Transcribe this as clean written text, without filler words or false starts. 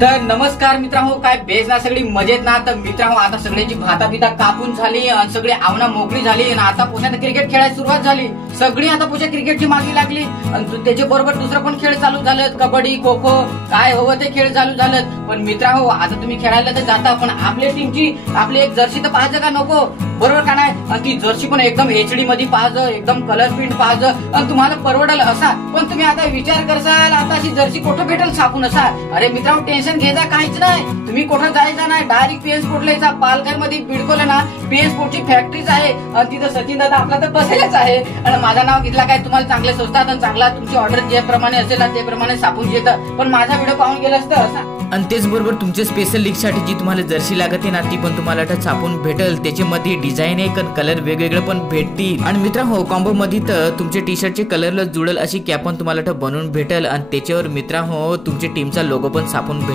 तर नमस्कार मित्रांनो, काय बेस ना सगळी मजेत ना. तर मित्रांनो, आता सगळ्यांची भाता बिता कापून झाली आणि सगळी आवना मोकळी झाली आणि आता पुण्यात क्रिकेट खेळायला सुरुवात झाली. सगळी आता पुढच्या क्रिकेटची मागे लागली आणि त्याच्या बरोबर दुसरं पण खेळ चालू झालेत, कबड्डी खो खो काय हवं ते खेळ चालू झालेत. पण मित्रांनो, आता तुम्ही खेळायला तर जाता, पण आपल्या टीमची आपली एक जर्सी तर पाहायचं का नको, बरोबर का नाही. आणि ती जर्सी पण एकदम HD मध्ये पाहायचं, एकदम कलर प्रिंट पाहायचं आणि तुम्हाला परवडल असा. पण तुम्ही आता विचार करसाल, आता अशी जर्सी कुठं भेटेल छापून असा. अरे मित्रांनो, टेन्शन घ्यायचा काहीच नाही. तुम्ही कुठं जायचं नाही, डायरेक्ट PS स्पोर्टला यायचा. पालघर मध्ये बिडकोला ना PS स्पोर्टची फॅक्टरीच आहे आणि तिथं सचिन दादा आपला तर बसेलच आहे. आणि माझं नाव घेतला काय, तुम्हाला चांगले स्वस्तात आणि चांगला तुमची ऑर्डर ज्याप्रमाणे असेल ना त्याप्रमाणे छापून घेतं. पण माझा व्हिडिओ पाहून गेलं असतं असा. आणि तेच बरोबर तुमच्या स्पेशल लीग साठी जी तुम्हाला जर्सी लागत ना ती पण तुम्हाला छापून भेटेल. त्याच्यामध्ये डिझाईन एक कलर वेगवेगळे पण भेटतील. आणि मित्रांनो, कॉम्बो मध्ये तर तुमच्या टी शर्टचे कलरला जुळेल अशी कॅप पण तुम्हाला बनवून भेटेल आणि त्याच्यावर मित्रांनो तुमच्या टीमचा लोगो पण छापून भेटेल.